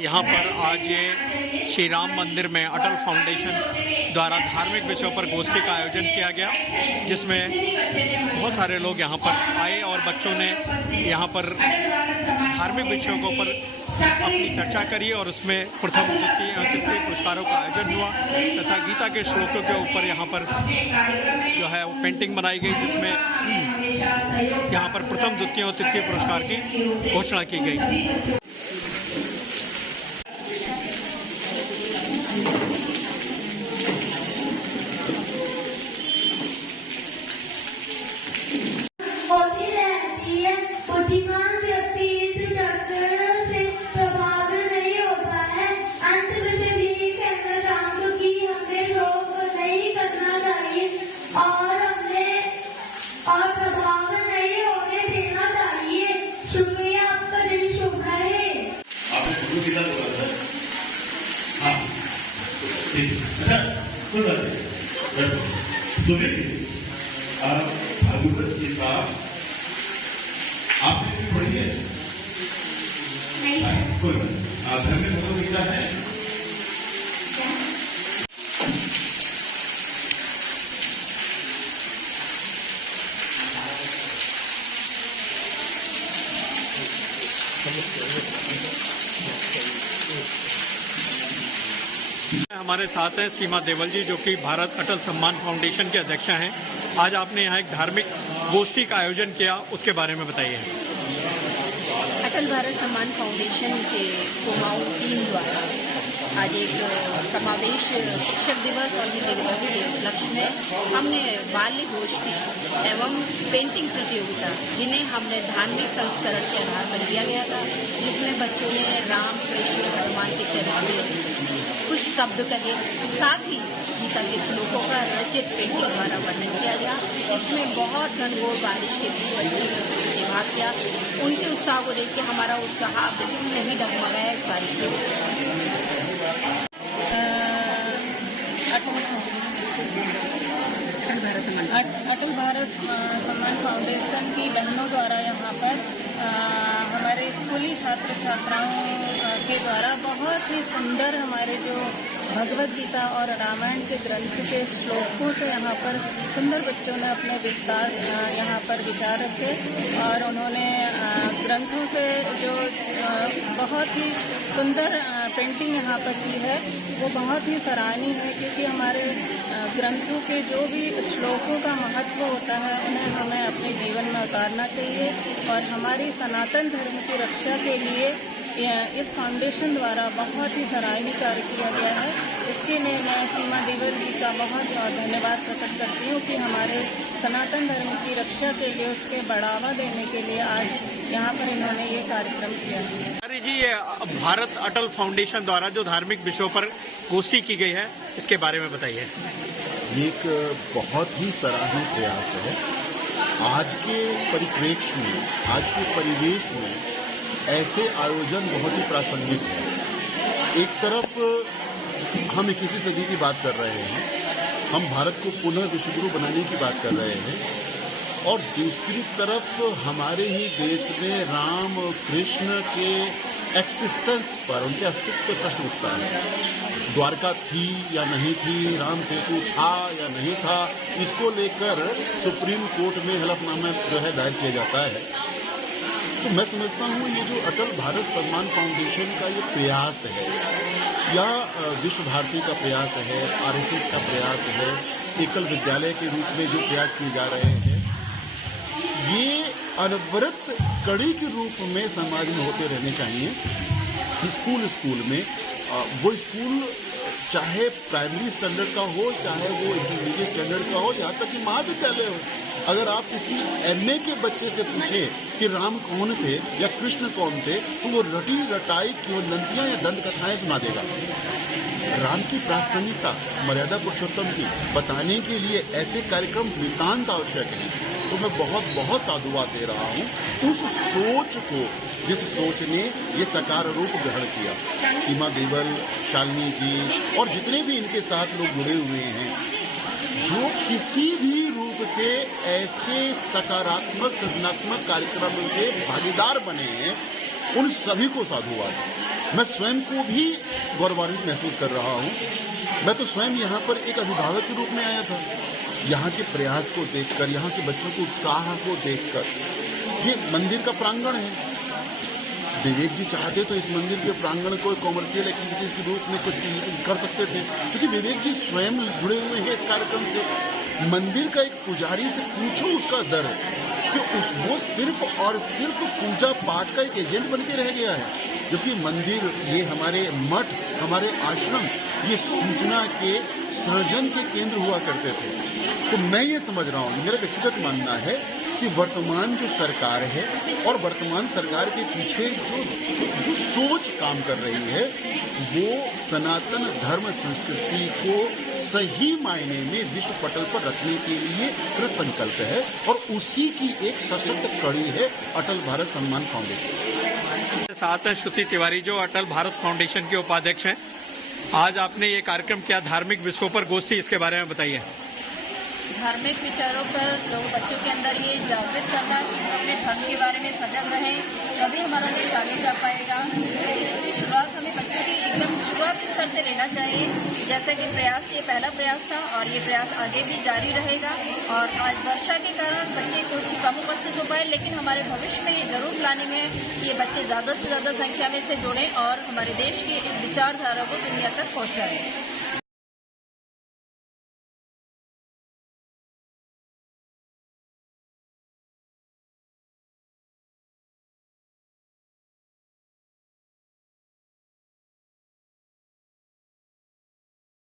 यहाँ पर आज श्री राम मंदिर में अटल फाउंडेशन द्वारा धार्मिक विषयों पर गोष्ठी का आयोजन किया गया, जिसमें बहुत सारे लोग यहाँ पर आए और बच्चों ने यहाँ पर धार्मिक विषयों के ऊपर अपनी चर्चा करी और उसमें प्रथम द्वितीय तृतीय पुरस्कारों का आयोजन हुआ तथा गीता के श्लोकों के ऊपर यहाँ पर जो है वो पेंटिंग बनाई गई, जिसमें यहाँ पर प्रथम द्वितीय और तृतीय पुरस्कार की घोषणा की गई। बुद्धिमान व्यक्ति इस चक्र से प्रभावित नहीं होता है। अंत में से भी कहना चाहूँ कि हमें शोक नहीं करना चाहिए और प्रभावित नहीं होने देना चाहिए। शुक्रिया, आपका दिन शुभ रहे। आपने गुरु गीता बोला था? हाँ, ठीक। अच्छा, कोई बात नहीं। सुनिए, भगवत गीता आपने भी पढ़ी है? नहीं सर। कोई बात नहीं। घर में भगवत गीता है? हमारे साथ हैं सीमा देवल जी, जो कि भारत अटल सम्मान फाउंडेशन के अध्यक्ष हैं। आज आपने यहाँ एक धार्मिक गोष्ठी का आयोजन किया, उसके बारे में बताइए। अटल भारत सम्मान फाउंडेशन के कुमाऊं टीम द्वारा आज एक समावेश शिक्षक दिवस और हिंदी दिवस के उपलक्ष्य में हमने बाल्य गोष्ठी एवं पेंटिंग प्रतियोगिता, जिन्हें हमने धार्मिक संस्करण के आधार पर किया गया था, जिसमें बच्चों ने राम कृष्ण हनुमान के चरित्र में कुछ शब्द कहे, साथ ही गीता के श्लोकों का रचित पेंटिंग द्वारा वर्णन किया गया। इसमें बहुत घनघोर बारिश के बीच बच्चों ने भाग किया। उनके उत्साह को देख के हमारा उत्साह बिल्कुल नहीं डगमगाया इस बारिश में। अटल भारत सम्मान फाउंडेशन की बहनों द्वारा यहाँ पर हमारे स्कूली छात्र छात्राओं के द्वारा बहुत ही सुंदर हमारे जो भगवत गीता और रामायण के ग्रंथ के श्लोकों से यहाँ पर सुंदर बच्चों ने अपने विस्तार यहाँ पर विचार रखे और उन्होंने ग्रंथों से जो बहुत ही सुंदर पेंटिंग यहाँ पर की है वो बहुत ही सराहनीय है, क्योंकि हमारे ग्रंथों के जो भी श्लोकों का महत्व होता है उन्हें हमें अपने जीवन में उतारना चाहिए और हमारी सनातन धर्म की रक्षा के लिए इस फाउंडेशन द्वारा बहुत ही सराहनीय कार्य किया गया है। इसके लिए मैं सीमा देवल जी का बहुत धन्यवाद प्रकट करती हूँ कि हमारे सनातन धर्म की रक्षा के लिए उसके बढ़ावा देने के लिए आज यहाँ पर इन्होंने ये कार्यक्रम किया है। अरे जी, ये भारत अटल फाउंडेशन द्वारा जो धार्मिक विषयों पर गोष्ठी की गई है, इसके बारे में बताइए। ये एक बहुत ही सराहनीय प्रयास है। आज के परिप्रेक्ष्य में, आज के परिवेश में ऐसे आयोजन बहुत ही प्रासंगिक है। एक तरफ हम 21वीं सदी की बात कर रहे हैं, हम भारत को पुनः विश्वगुरु बनाने की बात कर रहे हैं, और दूसरी तरफ हमारे ही देश में राम कृष्ण के एक्सिस्टेंस पर, उनके अस्तित्व पर प्रश्न उठता है। द्वारका थी या नहीं थी, राम सेतु था या नहीं था, इसको लेकर सुप्रीम कोर्ट में हलफनामा जो है दायर किया जाता है। तो मैं समझता हूँ ये जो अटल भारत सम्मान फाउंडेशन का ये प्रयास है, या विश्व भारती का प्रयास है, आरएसएस का प्रयास है, एकल विद्यालय के रूप में जो प्रयास किए जा रहे हैं, ये अनवरत कड़ी के रूप में समाज में होते रहने चाहिए। स्कूल में वो स्कूल चाहे प्राइमरी स्टैंडर्ड का हो, चाहे वो इंटरमीडिएट स्टैंडर्ड का हो, यहाँ तक कि महाविद्यालय हो, अगर आप किसी एमए के बच्चे से पूछें कि राम कौन थे या कृष्ण कौन थे, तो वो रटी रटाई किंवदंतियां या दंत कथाएं सुना देगा। राम की प्रासंगिकता, मर्यादा पुरुषोत्तम की बताने के लिए ऐसे कार्यक्रम नितांत आवश्यक है। तो मैं बहुत बहुत साधुवाद दे रहा हूँ उस सोच को, जिस सोच ने ये साकार रूप ग्रहण किया। सीमा देवल, शालिनी जी और जितने भी इनके साथ लोग जुड़े हुए हैं, जो किसी भी रूप से ऐसे सकारात्मक सृजनात्मक कार्यक्रम के भागीदार बने हैं, उन सभी को साधुवाद। मैं स्वयं को भी गौरवान्वित महसूस कर रहा हूँ। मैं तो स्वयं यहाँ पर एक अभिभावक के रूप में आया था। यहाँ के प्रयास को देखकर, यहाँ के बच्चों के उत्साह को देखकर, ये मंदिर का प्रांगण है। विवेक जी चाहते तो इस मंदिर के प्रांगण को कॉमर्शियल एक्टिविटीज के रूप में कुछ कर सकते थे, क्योंकि विवेक जी स्वयं जुड़े हुए हैं इस कार्यक्रम से। मंदिर का एक पुजारी से पूछो उसका दर कि वो सिर्फ और सिर्फ पूजा पाठ का एक एजेंट बन के रह गया है, क्योंकि मंदिर, ये हमारे मठ, हमारे आश्रम, ये सूचना के सृजन के केंद्र हुआ करते थे। तो मैं ये समझ रहा हूँ, मेरा व्यक्तिगत मानना है कि वर्तमान जो सरकार है और वर्तमान सरकार के पीछे जो सोच काम कर रही है, वो सनातन धर्म संस्कृति को सही मायने में विश्व पटल पर रखने के लिए कृत संकल्प है, और उसी की एक सशक्त कड़ी है अटल भारत सम्मान फाउंडेशन। साथ हैं श्रुति तिवारी, जो अटल भारत फाउंडेशन के उपाध्यक्ष हैं। आज आपने ये कार्यक्रम किया, धार्मिक विषयों पर गोष्ठी, इसके बारे में बताइए। धार्मिक विचारों पर लोग, बच्चों के अंदर ये जागृत करना कि वो अपने धर्म के बारे में सजग रहें, तभी हमारा देश आगे जा पाएगा। इसकी शुरुआत हमें बच्चों की एकदम शुरुआती स्तर से लेना चाहिए। जैसे कि प्रयास, ये पहला प्रयास था और ये प्रयास आगे भी जारी रहेगा। और आज वर्षा के कारण बच्चे कुछ कम उपस्थित हो पाए, लेकिन हमारे भविष्य में ये जरूर प्लानिंग है कि ये बच्चे ज़्यादा से ज़्यादा संख्या में से जुड़ें और हमारे देश की इस विचारधारा को दुनिया तक पहुँचाएं।